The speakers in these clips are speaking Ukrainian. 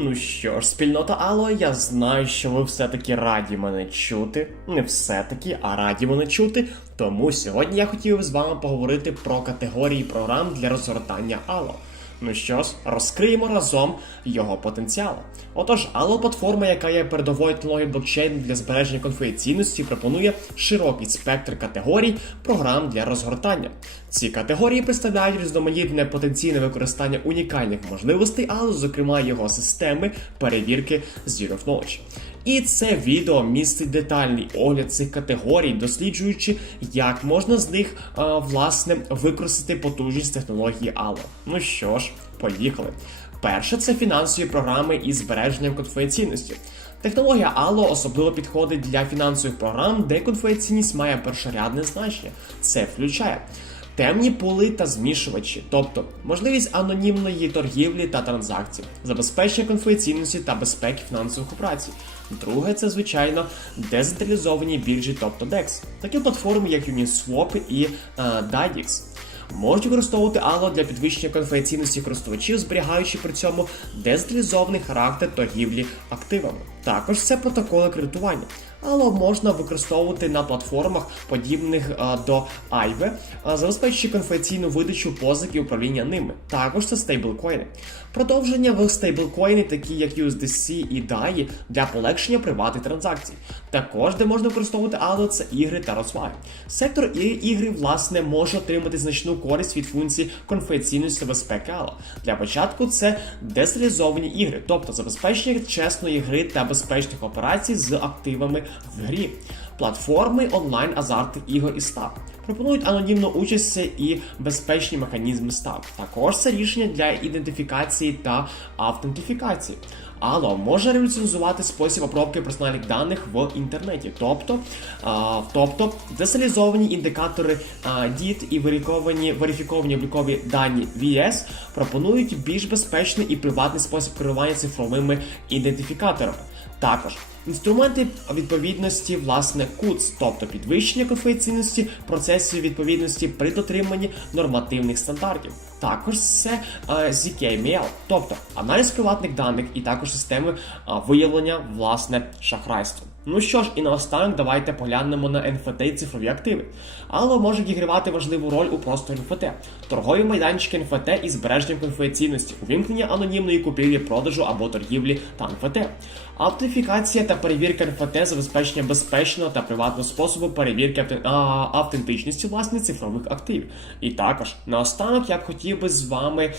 Ну що ж, спільнота Алло, я знаю, що ви все-таки раді мене чути. Не все-таки, а раді мене чути. Тому сьогодні я хотів з вами поговорити про категорії програм для розгортання Allo. Ну що ж, розкриємо разом його потенціал. Отож, Allo платформа, яка є передовою технологією блокчейну для збереження конфіденційності, пропонує широкий спектр категорій програм для розгортання. Ці категорії представляють різноманітне потенційне використання унікальних можливостей Allo, зокрема його системи перевірки Zero of Knowledge. І це відео містить детальний огляд цих категорій, досліджуючи, як можна з них а, власне використати потужність технології Allo. Ну що ж, поїхали. Перше це фінансові програми із збереженням конфіденційності. Технологія Allo особливо підходить для фінансових програм, де конфіденційність має першорядне значення. Це включає темні пули та змішувачі, тобто можливість анонімної торгівлі та транзакцій, забезпечення конфіденційності та безпеки фінансових операцій. Друге, це звичайно децентралізовані біржі, тобто DEX, такі платформи, як Uniswap і е, DADX. Можуть використовувати Allo для підвищення конфіденційності користувачів, зберігаючи при цьому децентралізований характер торгівлі активами. Також це протоколи кредитування. Allo можна використовувати на платформах, подібних до Aive, а, забезпечуючи конфіденційну видачу позик і управління ними. Також це стейблкоїни. Продовження в стейблкоїни, такі як USDC і DAI, для полегшення приватних транзакцій. Також, де можна використовувати Allo, це ігри та розваги. Сектор ігри, власне, може отримати значну користь від функцій конфіденційності та безпеки Allo. Для початку це децентралізовані ігри, тобто забезпечення чесної гри та безпечних операцій з активами в грі. Платформи онлайн азартних ігор і став пропонують анонімну участь і безпечні механізми став. Також це рішення для ідентифікації та автентифікації. Allo може революціонізувати спосіб обробки персональних даних в інтернеті, тобто, а, тобто децентралізовані індикатори а, DIT і верифіковані, верифіковані облікові дані VS пропонують більш безпечний і приватний спосіб керування цифровими ідентифікаторами. Також інструменти відповідності, власне, CUTS, тобто підвищення конфіденційності процесів відповідності при дотриманні нормативних стандартів. Також це е, ZKML, тобто аналіз приватних даних і також системи е, виявлення власне шахрайства. Ну що ж, і наостанок давайте поглянемо на NFT і цифрові активи. Allo може відігравати важливу роль у просторі NFT, торгові майданчики NFT і збереження конфіденційності, увімкнення анонімної купівлі, продажу або торгівлі та NFT, автентифікація та перевірка NFT, забезпечення безпечного та приватного способу перевірки автентичності власне цифрових активів. І також наостанок я б хотів би з вами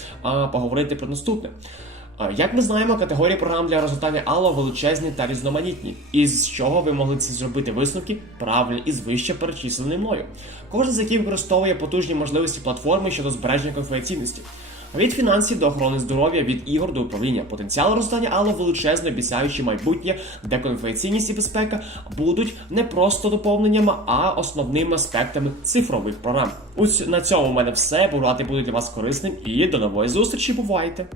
поговорити про наступне. Як ми знаємо, категорії програм для розгортання Allo величезні та різноманітні, із чого ви могли це зробити висновки правильно із вище перечислений мною. Кожен з яких використовує потужні можливості платформи щодо збереження конфіденційності. Від фінансів до охорони здоров'я, від ігор до управління. Потенціал розстання, але величезно обіцяючи майбутнє, де конфіденційність і безпека будуть не просто доповненнями, а основними аспектами цифрових програм. Ось на цьому в мене все. Бурати буде для вас корисним і до нової зустрічі. Бувайте!